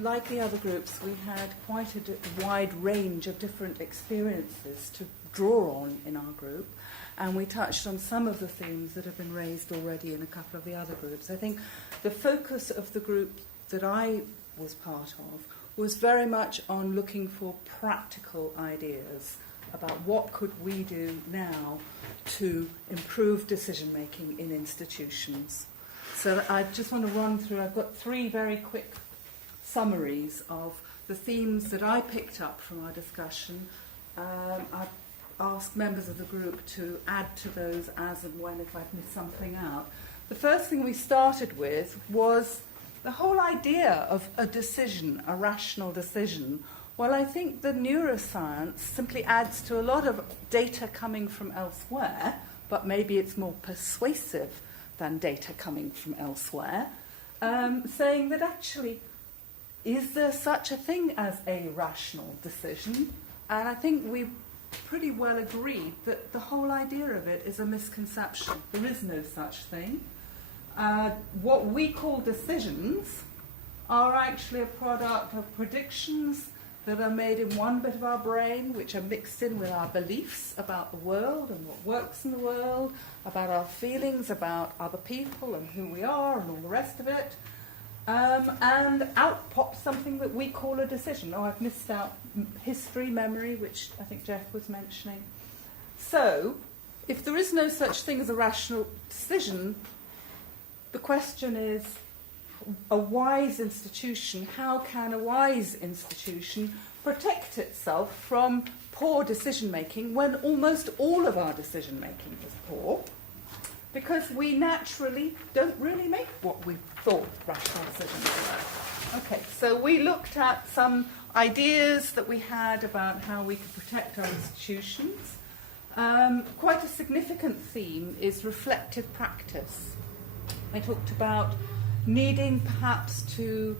like the other groups, we had quite a wide range of different experiences to draw on in our group, and we touched on some of the themes that have been raised already in a couple of the other groups. I think the focus of the group that I was part of was very much on looking for practical ideas about what could we do now to improve decision making in institutions. So I just want to run through, I've got 3 very quick summaries of the themes that I picked up from our discussion. I've asked members of the group to add to those as and when if I've missed something out. The first thing we started with was the whole idea of a decision, a rational decision. Well, I think the neuroscience simply adds to a lot of data coming from elsewhere, but maybe it's more persuasive than data coming from elsewhere, saying that actually, is there such a thing as a rational decision? And I think we pretty well agreed that the whole idea of it is a misconception. There is no such thing. What we call decisions are actually a product of predictions that are made in one bit of our brain, which are mixed in with our beliefs about the world and what works in the world, about our feelings about other people and who we are and all the rest of it. And out pops something that we call a decision. Oh, I've missed out history, memory, which I think Jeff was mentioning. So, if there is no such thing as a rational decision, the question is, a wise institution, how can a wise institution protect itself from poor decision making when almost all of our decision making is poor? Because we naturally don't really make what we thought rational decisions were. Okay, so we looked at some ideas that we had about how we could protect our institutions. Quite a significant theme is reflective practice. I talked about needing perhaps to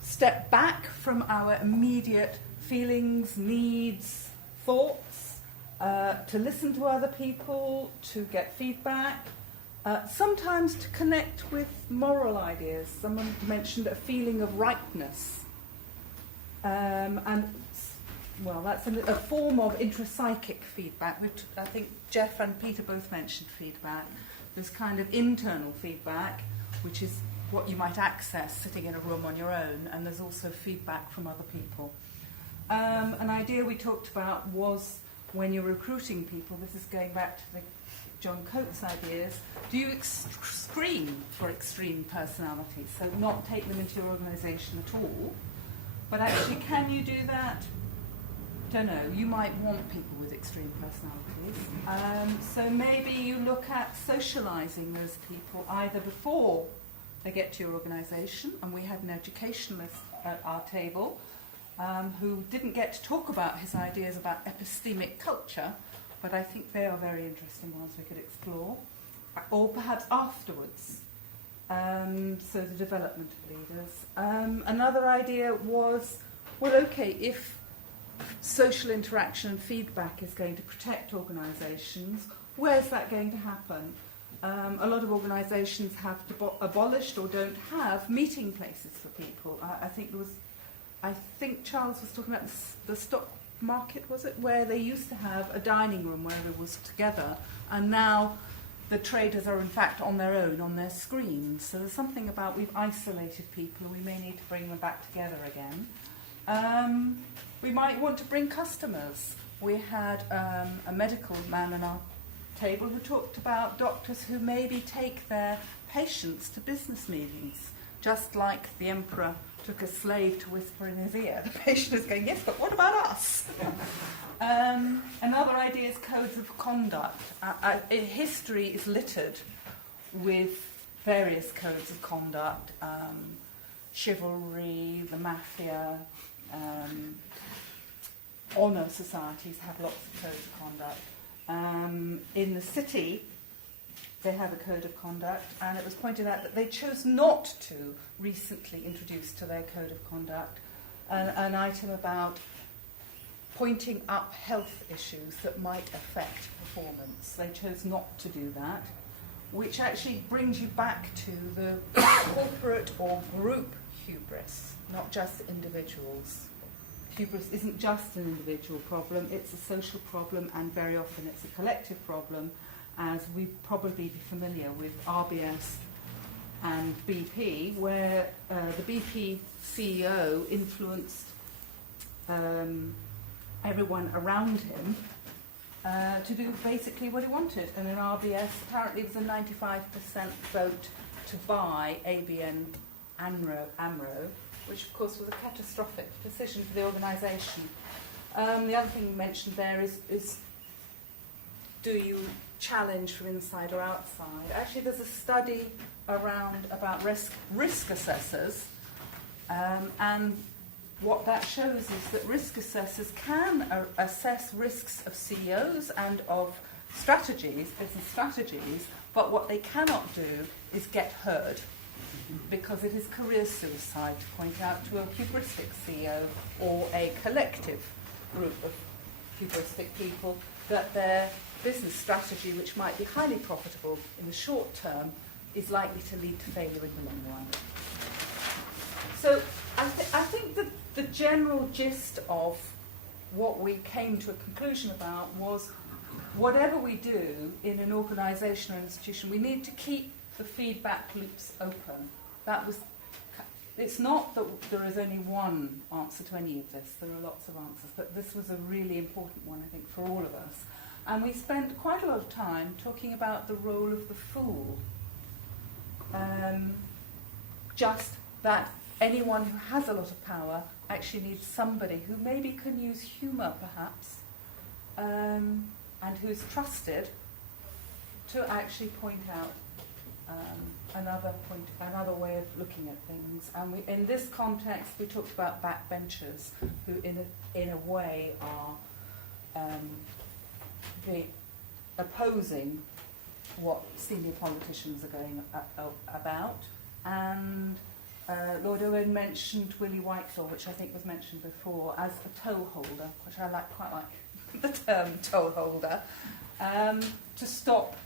step back from our immediate feelings, needs, thoughts, to listen to other people, to get feedback, sometimes to connect with moral ideas. Someone mentioned a feeling of rightness. And, well, that's a form of intrapsychic feedback, which I think Jeff and Peter both mentioned feedback. There's kind of internal feedback, which is what you might access sitting in a room on your own, and there's also feedback from other people. An idea we talked about was when you're recruiting people, this is going back to the John Coates ideas, do you screen for extreme personalities? So not take them into your organisation at all, but actually can you do that? Don't know, you might want people with extreme personalities. So maybe you look at socialising those people either before they get to your organisation, and we had an educationalist at our table who didn't get to talk about his ideas about epistemic culture, but I think they are very interesting ones we could explore, or perhaps afterwards, so the development of leaders. Another idea was, well, okay, if social interaction and feedback is going to protect organisations, where's that going to happen? A lot of organisations have abolished or don't have meeting places for people. I think Charles was talking about the stock market, was it, where they used to have a dining room where everyone was together, and now the traders are in fact on their own, on their screens. So there's something about we've isolated people and we may need to bring them back together again. We might want to bring customers. We had a medical man on our table who talked about doctors who maybe take their patients to business meetings, just like the emperor took a slave to whisper in his ear. The patient is going, yes, but what about us? Another idea is codes of conduct. History is littered with various codes of conduct, chivalry, the mafia, honour societies have lots of codes of conduct. In the city, they have a code of conduct, and it was pointed out that they chose not to recently introduce to their code of conduct an item about pointing up health issues that might affect performance. They chose not to do that, which actually brings you back to the corporate or group hubris, not just individuals. Hubris isn't just an individual problem, it's a social problem, and very often it's a collective problem, as we'd probably be familiar with RBS and BP, where the BP CEO influenced everyone around him to do basically what he wanted. And in RBS, apparently it was a 95% vote to buy ABN AMRO, which of course was a catastrophic decision for the organisation. The other thing mentioned there is do you challenge from inside or outside? Actually, there's a study about risk assessors, and what that shows is that risk assessors can assess risks of CEOs and of business strategies, but what they cannot do is get heard, because it is career suicide to point out to a hubristic CEO or a collective group of hubristic people that their business strategy, which might be highly profitable in the short term, is likely to lead to failure in the long run. So I think that the general gist of what we came to a conclusion about was, whatever we do in an organisation or institution, we need to keep the feedback loops open. It's not that there is only one answer to any of this, there are lots of answers, but this was a really important one, I think, for all of us. And we spent quite a lot of time talking about the role of the fool. Just that anyone who has a lot of power actually needs somebody who maybe can use humour, perhaps, and who's trusted to actually point out another way of looking at things. And in this context, we talked about backbenchers, who in a way are opposing what senior politicians are going about. And Lord Owen mentioned Willie Whitelaw, which I think was mentioned before, as a toeholder, which I quite like the term toeholder, to stop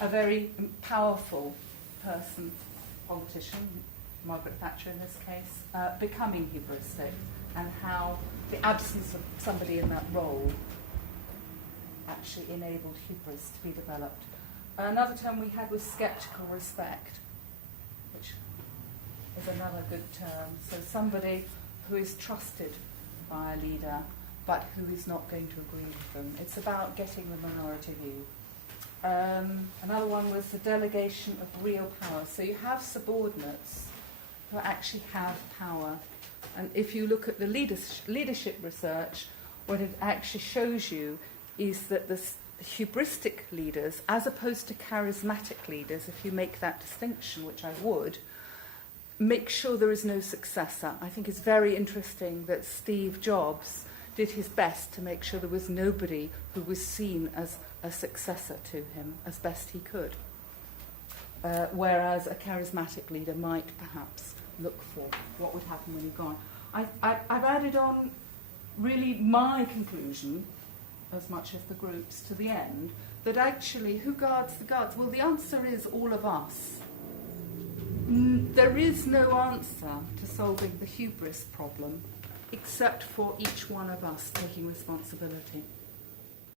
a very powerful person, politician, Margaret Thatcher in this case, becoming hubristic, and how the absence of somebody in that role actually enabled hubris to be developed. Another term we had was sceptical respect, which is another good term. So somebody who is trusted by a leader, but who is not going to agree with them. It's about getting the minority view. Another one was the delegation of real power. So you have subordinates who actually have power. And if you look at the leadership research, what it actually shows you is that the hubristic leaders, as opposed to charismatic leaders, if you make that distinction, which I would, make sure there is no successor. I think it's very interesting that Steve Jobs did his best to make sure there was nobody who was seen as a successor to him as best he could. Whereas a charismatic leader might perhaps look for what would happen when you're gone. I've added on really my conclusion, as much as the groups, to the end, that actually, who guards the guards? Well, the answer is all of us. There is no answer to solving the hubris problem except for each one of us taking responsibility.